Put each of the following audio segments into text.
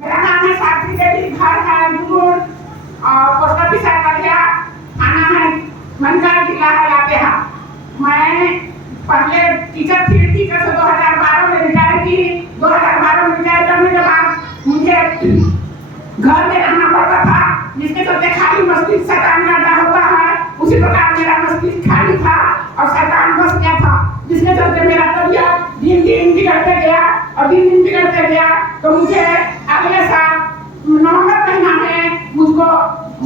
मेरा नाम है साक्षी देवी, घर है दूर और पोस्ट ऑफिस है कलिया, थाना है मनका, जिला है लातेहार। मैं पहले टीचर थी, टीचर से 2012 में रिटायर की। 2012 में रिटायर करने के बाद मुझे घर में रहना पड़ता था, जिसके चलते खाली मस्तिष्क शैतान ज्यादा होता है, उसी प्रकार मेरा मस्तिष्क खाली था और शैतान बस गया था, जिसके चलते मेरा तबीयत दिन दिन बिगड़ते गया और दिन दिन बिगड़ते गया। तो मुझे अगले साल नवंबर महीना में मुझको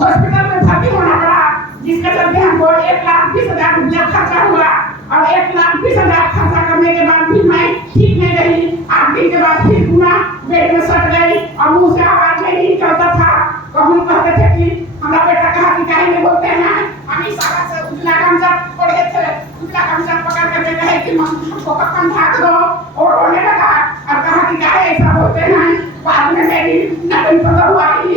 हॉस्पिटल में भर्ती होना पड़ा, जिसके चलते हमको 1,20,000 रुपया खर्चा हुआ और 1,20,000 खर्चा करने के बाद भी मैं ठीक नहीं रही। 8 दिन के बाद फिर पुनः बेड में सट गई और मुंह से आवाज नहीं निकलता था। तो हम कहते थे कि हमारा बेटा कहा कि काहे नहीं बोलते हैं, हम इस आवाज से उजला गमछा पड़े थे, उजला गमछा पकड़ के कहते हैं कि हमको कफन ढाक दो, और रोने लगा और कहा कि काहे ऐसा बोलते हैं। बाद में मेरी नवीन पता हुआ कि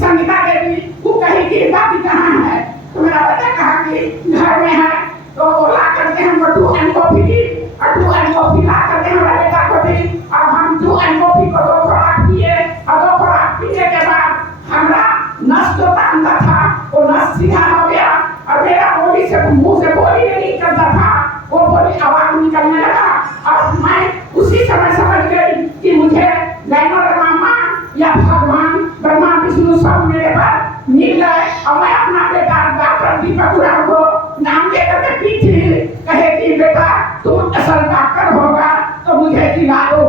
संगीता देवी वो कही कि दादी कहाँ है, तो मेरा बेटा कहा कि घर में है। तो वो ला करके हमको 2 एंड कॉफी दी और 2 एंड कॉफी ला करके हमारा बेटा को दी और हम 2 एंड कॉफी को 2 खुराक पिए और 2 खुराक पीने के बाद हमारा नस जो अंदर था वो नस सीधा हो गया और मेरा बोली से मुंह से बोली नहीं निकलता था, वो बोली आवाज निकलने लगा और मैं उसी समय समझ गई कि मुझे गैनोरमा या भगवान ब्रह्मा विष्णु सब मेरे पर मिल गए। और मैं अपना बेटा डॉक्टर दीपक उराव को नाम लेकर के पीछे कहे कि बेटा तुम असल डॉक्टर होगा तो मुझे दिला दो।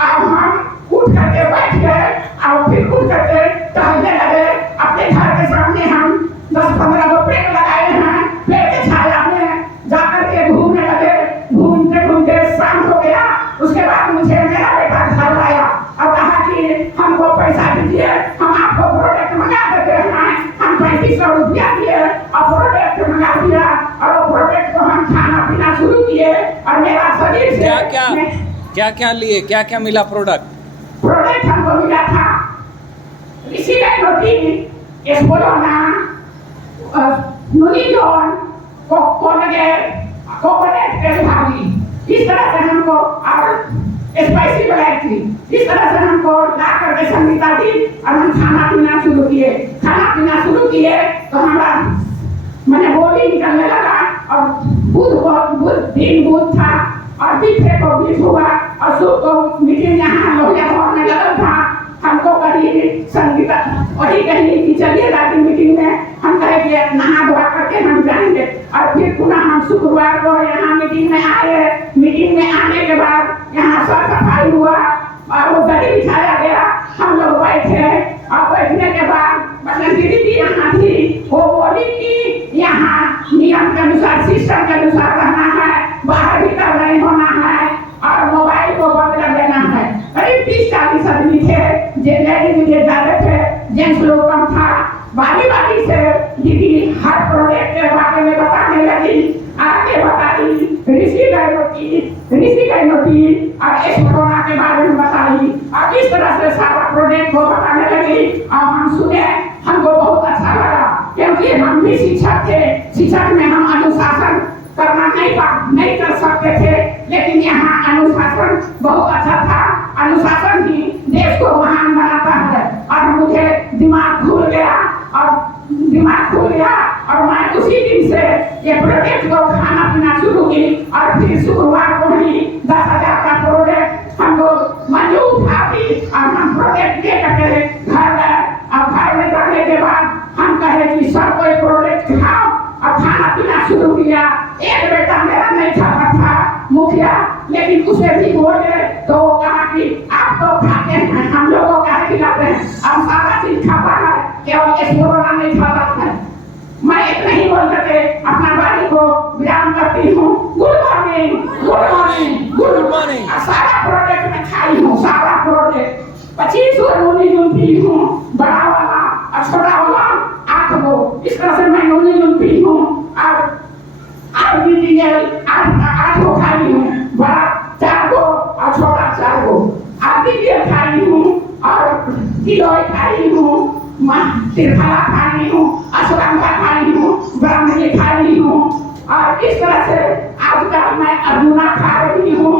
अब हम उठ करके बैठ गए और फिर उठ करके टहलने लगे। अपने घर के सामने हम 10-15 पेड़ लगाए हैं, पेड़ के छाया में जाकर के घूमने लगे। घूमते घूमते शाम हो गया। उसके बाद मुझे मेरा बेटा घर आया और कहा कि हमको पैसा दीजिए, हम आपको प्रोडक्ट मंगा देते हैं। हम 3500 रुपया दिए और प्रोडक्ट मंगा दिया और वो प्रोडक्ट को हम खाना पीना शुरू किए और मेरा शरीर से क्या लिए, क्या मिला प्रोडक्ट हमको मिला था ऋषिकेश एस्पोलोना, नुनिजोन, कोकोनट तेल भाजी, इस तरह से हमको और स्पाइसी ब्लैक थी, इस तरह से हमको ला करके संगीता दी और हम खाना पीना शुरू किए। खाना पीना शुरू किए तो हमारा मैंने बोली निकलने लगा और बुध था और बीफे को बीफ हुआ और सुबह को मीटिंग यहाँ लोहिया भवन में लगा था। हमको कही संगीता वही कही कि चलिए दादी मीटिंग में, हम कहे कि नहा धोआ करके हम जाएंगे और फिर पुनः हम शुक्रवार को यहाँ मीटिंग में आए। मीटिंग में आने के बाद यहाँ साफ सफाई हुआ और वो दरी बिछाया गया, हम लोग बैठे और बैठने के बाद बदन दीदी भी यहाँ थी। वो बोली कि यहाँ नियम के अनुसार सिस्टम के अनुसार रहना है, बाहर भीतर नहीं होना है और मोबाइल को बंद कर देना है। करीब 30-40 आदमी थे, लेडीज ज्यादा थे, जेंट्स लोग कम था। बारी से दीदी हर प्रोडक्ट के बारे में बताने लगी, आगे बताई ऋषि गायनोटी और एस्पोलोना के बारे में बताई और इस तरह से सारा प्रोडक्ट को बताने लगी और हम सुने, हमको बहुत अच्छा लगा क्योंकि हम भी शिक्षक थे। शिक्षक में हम अनुशासन करना नहीं कर सकते थे, लेकिन यहाँ अनुशासन बहुत अच्छा था। अनुशासन ही देश को महान बनाता है और मुझे दिमाग खुल गया और मैं उसी दिन से ये प्रोडक्ट को खाना पीना शुरू की और फिर शुक्रवार को ही 10,000 का प्रोडक्ट हमको मंजूर था और हम प्रोडक्ट ले करके घर गए और घर में जाने के बाद हम कहे कि सब कोई प्रोडक्ट खाओ और खाना पीना शुरू किया। एक बेटा मेरा नहीं खाता था मुखिया, लेकिन उसे भी बोले तो वो कहा कि आप तो खाते हैं, हम लोगों को कहे खिलाते हैं, अब सारा चीज खाता है, केवल एस्पोलोना नहीं खाता है। मैं इतना ही बोल करके अपना बारी को विराम करती हूँ। Good morning. सारा प्रोडक्ट मैं खाई हूँ, सारा प्रोडक्ट 25 नुनिजोन पी हूँ, बड़ा वाला और छोटा वाला 8 गो, इस तरह से मैं नुनिजोन पी हूँ और 8 गो खाई हूँ, बड़ा 4 गो और छोटा 4 गो, खाई हूँ और गिलोय खाई हूँ, त्रिफला खाई हूँ, अश्वगंधा खाई हूँ, ब्राह्मणी खाई हूँ और इस तरह से आजकल मैं अर्जुना खा रही हूँ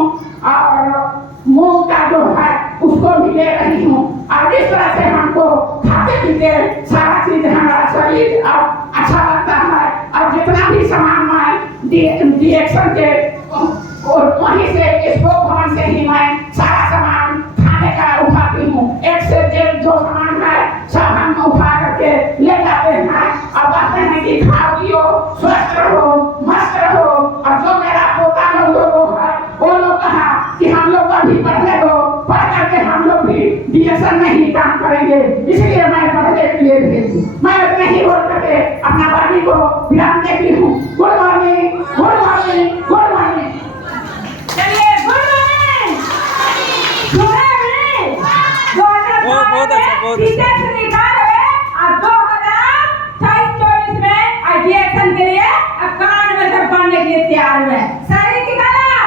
और मूंग का जो है उसको भी ले रही हूँ सारा चीज हमारा शरीर अब अच्छा लगता है। और जितना भी सामान मैं डिएक्शन के और वहीं से स्पोक भवन से ही मैं सारा सामान खाने का उठाती हूँ। एक से एक जो सामान है सब हम उठा करके ले जाते हैं और कहते हैं कि खाओ पियो स्वस्थ रहो मस्त रहो। और जो मेरा पोता लोग है वो लोग कहा कि हम लोग अभी पढ़ने दो, पढ़ करके हम लोग भी डिएक्शन में ही काम करेंगे, इसलिए मैं पढ़ने के लिए भेजी। मैं अपने ही बोल करके अपना वाणी को विराम देती हूँ। Good morning good morning good morning. चलिए गुड मॉर्निंग। बहुत अच्छा, बहुत अच्छा। टीचर से निकाल है और 2023-24 में आईडीएक्शन के लिए अब कान में सब पढ़ने के लिए तैयार हुए। सारी निकाला